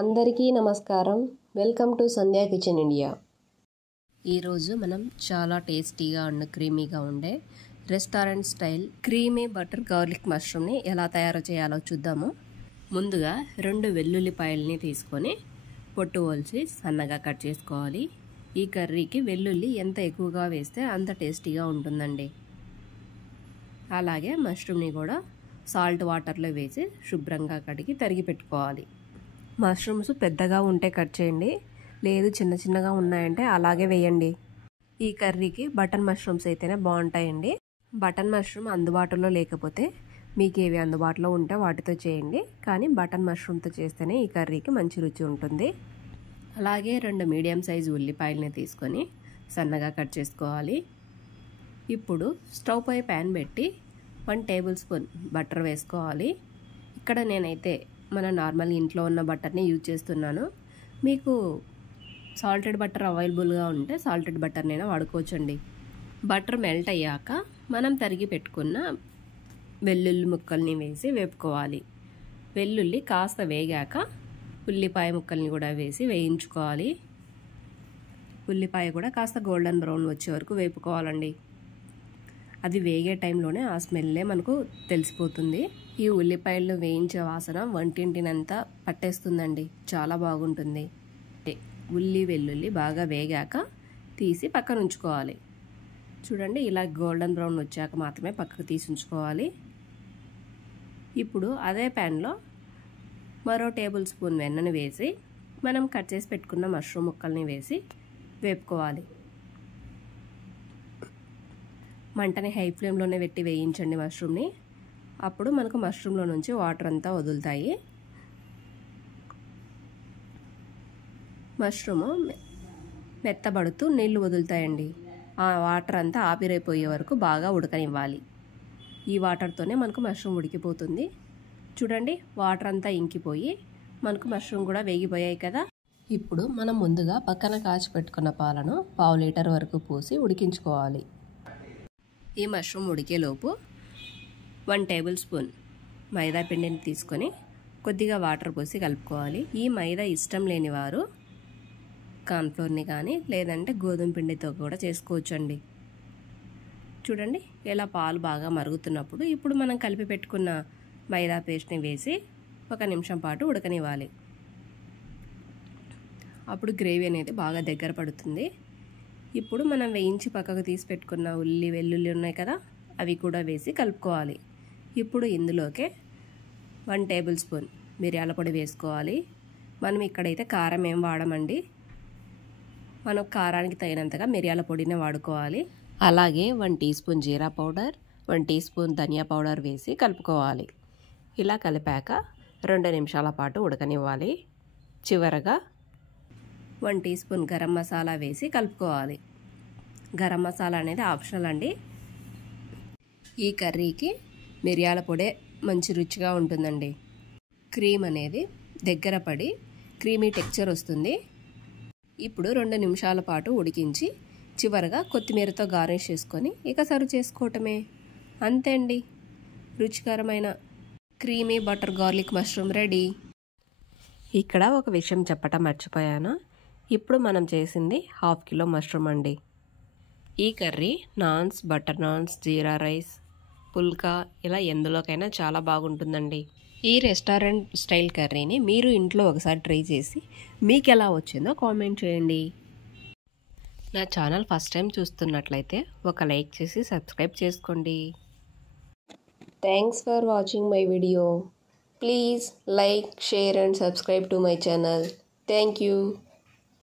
అందరికీ నమస్కారం. Welcome to Sandhya kitchen India. ఈరోజు మనం చాలా టేస్టీగా అండ్ క్రీమీగా ఉండే restaurant style creamy butter garlic మష్రూమ్ని ఎలా తయారు చేయాలో చూద్దాము. ముందుగా 2 వెల్లుల్లిపాయలని తీసుకొని పొట్టు ఒలిచి సన్నగా కట్ చేసుకోవాలి. ఈ కర్రీకి వెల్లుల్లి ఎంత ఎక్కువగా వేస్తే అంత టేస్టీగా ఉంటుందండి. అలాగే మష్రూమ్ని కూడా సాల్ట్ వాటర్లో వేసి శుభ్రంగా కడిగి తరిగి పెట్టుకోవాలి. మష్రూమ్స్ పెద్దగా ఉంటే కట్ చేయండి, లేదు చిన్న చిన్నగా ఉన్నాయంటే అలాగే వేయండి. ఈ కర్రీకి బటన్ మష్రూమ్స్ అయితేనే బాగుంటాయండి. బటన్ మష్రూమ్ అందుబాటులో లేకపోతే మీకు ఏవి అందుబాటులో ఉంటే వాటితో చేయండి, కానీ బటన్ మష్రూమ్తో చేస్తేనే ఈ కర్రీకి మంచి రుచి ఉంటుంది. అలాగే 2 మీడియం సైజు ఉల్లిపాయలని తీసుకొని సన్నగా కట్ చేసుకోవాలి. ఇప్పుడు స్టవ్ పై ప్యాన్ పెట్టి 1 టేబుల్ స్పూన్ బటర్ వేసుకోవాలి. ఇక్కడ నేనైతే మన నార్మల్ ఇంట్లో ఉన్న బటర్ని యూజ్ చేస్తున్నాను. మీకు సాల్టెడ్ బటర్ అవైలబుల్గా ఉంటే సాల్టెడ్ బటర్నైనా వాడుకోవచ్చండి. బటర్ మెల్ట్ అయ్యాక మనం తరిగి పెట్టుకున్న వెల్లుల్లి ముక్కల్ని వేసి వేపుకోవాలి. వెల్లుల్లి కాస్త వేగాక ఉల్లిపాయ ముక్కల్ని కూడా వేసి వేయించుకోవాలి. ఉల్లిపాయ కూడా కాస్త గోల్డెన్ బ్రౌన్ వచ్చే వరకు వేపుకోవాలండి. అది వేగే టైంలోనే ఆ స్మెల్లే మనకు తెలిసిపోతుంది. ఈ ఉల్లిపాయలు వేయించే వాసన వంటింటినంతా పట్టేస్తుందండి, చాలా బాగుంటుంది. వెల్లుల్లి బాగా వేగాక తీసి పక్కన ఉంచుకోవాలి. చూడండి, ఇలా గోల్డెన్ బ్రౌన్ వచ్చాక మాత్రమే పక్కకు తీసి ఉంచుకోవాలి. ఇప్పుడు అదే ప్యాన్లో మరో టేబుల్ స్పూన్ వెన్నను వేసి మనం కట్ చేసి పెట్టుకున్న మష్రూమ్ ముక్కల్ని వేసి వేపుకోవాలి. మంటని హై ఫ్లేమ్లోనే పెట్టి వేయించండి మష్రూమ్ని. అప్పుడు మనకు మష్రూమ్లో నుంచి వాటర్ అంతా వదులుతాయి. మష్రూము మెత్తబడుతూ నీళ్లు వదులుతాయండి. ఆ వాటర్ అంతా ఆవిరైపోయే వరకు బాగా ఉడకనివ్వాలి. ఈ వాటర్తోనే మనకు మష్రూమ్ ఉడికిపోతుంది. చూడండి, వాటర్ అంతా ఇంకిపోయి మనకు మష్రూమ్ కూడా వేగిపోయాయి కదా. ఇప్పుడు మనం ముందుగా పక్కన కాచి పెట్టుకున్న పాలను 1/2 లీటర్ వరకు పోసి ఉడికించుకోవాలి. ఈ మష్రూమ్ ఉడికేలోపు 1 టేబుల్ స్పూన్ మైదా పిండిని తీసుకొని కొద్దిగా వాటర్ పోసి కలుపుకోవాలి. ఈ మైదా ఇష్టం లేని వారు కార్న్ఫ్లోర్ని కానీ లేదంటే గోధుమ పిండితో కూడా చేసుకోవచ్చండి. చూడండి, ఇలా పాలు బాగా మరుగుతున్నప్పుడు ఇప్పుడు మనం కలిపి పెట్టుకున్న మైదా పేస్ట్ని వేసి 1 నిమిషం పాటు ఉడకనివ్వాలి. అప్పుడు గ్రేవీ అనేది బాగా దగ్గర పడుతుంది. ఇప్పుడు మనం వేయించి పక్కకు తీసి పెట్టుకున్న వెల్లుల్లి ఉన్నాయి కదా, అవి కూడా వేసి కలుపుకోవాలి. ఇప్పుడు ఇందులోకే 1 టేబుల్ స్పూన్ మిరియాల పొడి వేసుకోవాలి. మనం ఇక్కడైతే కారం ఏం వాడమండి, మనం కారానికి తగినంతగా మిరియాల పొడినే వాడుకోవాలి. అలాగే 1 టీ స్పూన్ జీరా పౌడర్, 1 టీ స్పూన్ ధనియా పౌడర్ వేసి కలుపుకోవాలి. ఇలా కలిపాక 2 నిమిషాల పాటు ఉడకనివ్వాలి. చివరగా 1 టీ స్పూన్ గరం మసాలా వేసి కలుపుకోవాలి. గరం మసాలా అనేది ఆప్షనల్ అండి. ఈ కర్రీకి మిరియాల పొడే మంచి రుచిగా ఉంటుందండి. క్రీమ్ అనేది దగ్గర పడి క్రీమీ టెక్స్చర్ వస్తుంది. ఇప్పుడు 2 నిమిషాల పాటు ఉడికించి చివరగా కొత్తిమీరతో గార్నిష్ చేసుకొని ఇక సర్వ్ చేసుకోవటమే. అంతే అండి, రుచికరమైన creamy butter garlic mushroom ready. ఇక్కడ ఒక విషయం చెప్పటం మర్చిపోయాను. ఇప్పుడు మనం చేసింది 1/2 కిలో మష్రూమ్ అండి. ఈ కర్రీ నాన్స్, బటర్ నాన్స్, జీరా రైస్, పుల్కా ఇలా ఎందులోకైనా చాలా బాగుంటుందండి. ఈ రెస్టారెంట్ స్టైల్ కర్రీని మీరు ఇంట్లో ఒకసారి ట్రై చేసి మీకు ఎలా వచ్చిందో కామెంట్ చేయండి. నా ఛానల్ ఫస్ట్ టైం చూస్తున్నట్లయితే ఒక లైక్ చేసి సబ్స్క్రైబ్ చేసుకోండి. Thanks for watching my video. Please like, share and subscribe to my channel. Thank you.